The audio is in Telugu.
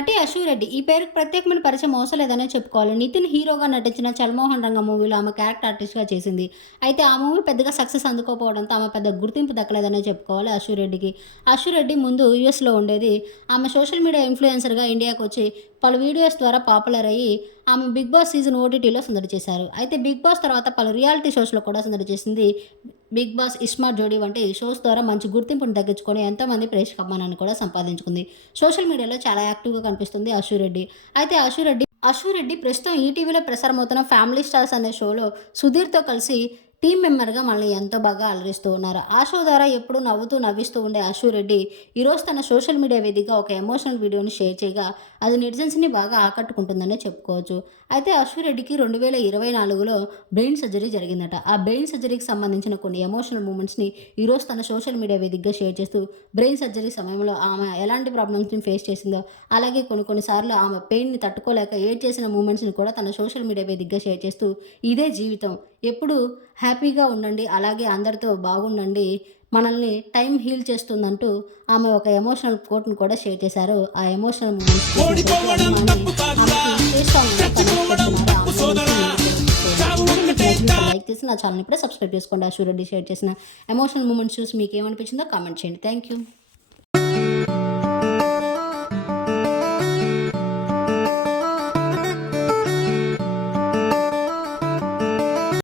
నటి అశూ రెడ్డి ఈ పేరుకు ప్రత్యేకమైన పరిచయం అవసరం లేదనే చెప్పుకోవాలి. నితిన్ హీరోగా నటించిన 'చల్మోహన్ రంగ' మూవీలో ఆమె క్యారెక్టర్ ఆర్టిస్ట్‌గా చేసింది. అయితే ఆ మూవీ పెద్దగా సక్సెస్ అందుకోకపోవడంతో ఆమె పెద్ద గుర్తింపు దక్కలేదనే చెప్పుకోవాలి అశూ రెడ్డికి. అశూ రెడ్డి ముందు యూఎస్‌లో ఉండేది. ఆమె సోషల్ మీడియా ఇన్‌ఫ్లుయెన్సర్‌గా ఇండియాకు వచ్చి పలు వీడియోస్ ద్వారా పాపులర్ అయ్యి ఆమె 'బిగ్ బాస్' సీజన్ ఓటీటీలో సందడి చేశారు. అయితే 'బిగ్ బాస్' తర్వాత పలు రియాలిటీ షోస్‌లో కూడా సందడి చేసింది. 'బిగ్ బాస్', 'ఇస్మార్ట్ జోడీ' వంటి షోస్ ద్వారా మంచి గుర్తింపును దక్కించుకొని ఎంతోమంది ప్రేక్షక అభిమానాన్ని కూడా సంపాదించుకుంది. సోషల్ మీడియాలో చాలా యాక్టివ్‌గా కనిపిస్తుంది అశూ రెడ్డి. అయితే అశూ రెడ్డి ప్రస్తుతం ఈటీవీలో ప్రసారమవుతున్న 'ఫ్యామిలీ స్టార్స్' అనే షోలో సుధీర్‌తో కలిసి టీమ్ మెంబర్‌గా మనల్ని ఎంతో బాగా అలరిస్తూ ఉన్నారు. ఆ షో ద్వారా ఎప్పుడూ నవ్వుతూ, నవ్విస్తూ ఉండే అశూ రెడ్డి ఈరోజు తన సోషల్ మీడియా వేదికగా ఒక ఎమోషనల్ వీడియోని షేర్ చేయగా అది నెటిజన్స్‌ని బాగా ఆకట్టుకుంటుందనే చెప్పుకోవచ్చు. అయితే అశూ రెడ్డికి 2024లో బ్రెయిన్ సర్జరీ జరిగిందట. ఆ బ్రెయిన్ సర్జరీకి సంబంధించిన కొన్ని ఎమోషనల్ మూమెంట్స్‌ని ఈరోజు తన సోషల్ మీడియా వేదికగా షేర్ చేస్తూ బ్రెయిన్ సర్జరీ సమయంలో ఆమె ఎలాంటి ప్రాబ్లమ్స్‌ని ఫేస్ చేసిందో, అలాగే కొన్ని సార్లు ఆమె పెయిన్‌ని తట్టుకోలేక ఏడ్చేసిన మూమెంట్స్‌ని కూడా తన సోషల్ మీడియా వేదికగా షేర్ చేస్తూ ఇదే జీవితం, ఎప్పుడూ హ్యాపీగా ఉండండి, అలాగే అందరితో బాగుండండి, మనల్ని టైం హీల్ చేస్తుందంటూ ఆమె ఒక ఎమోషనల్ కోట్‌ని కూడా షేర్ చేశారు. ఆ ఎమోషనల్ మూమెంట్స్ చూసిన ప్రతి అభిమాని ఆమెకి ఏ సాంగ్ లైక్ చేసి నా ఛానల్‌ని ఇప్పుడే సబ్స్క్రైబ్ చేసుకోండి. అశూ రెడ్డి షేర్ చేసిన ఎమోషనల్ మూమెంట్స్ చూసి మీకేమనిపించిందో కామెంట్ చేయండి. Thank you.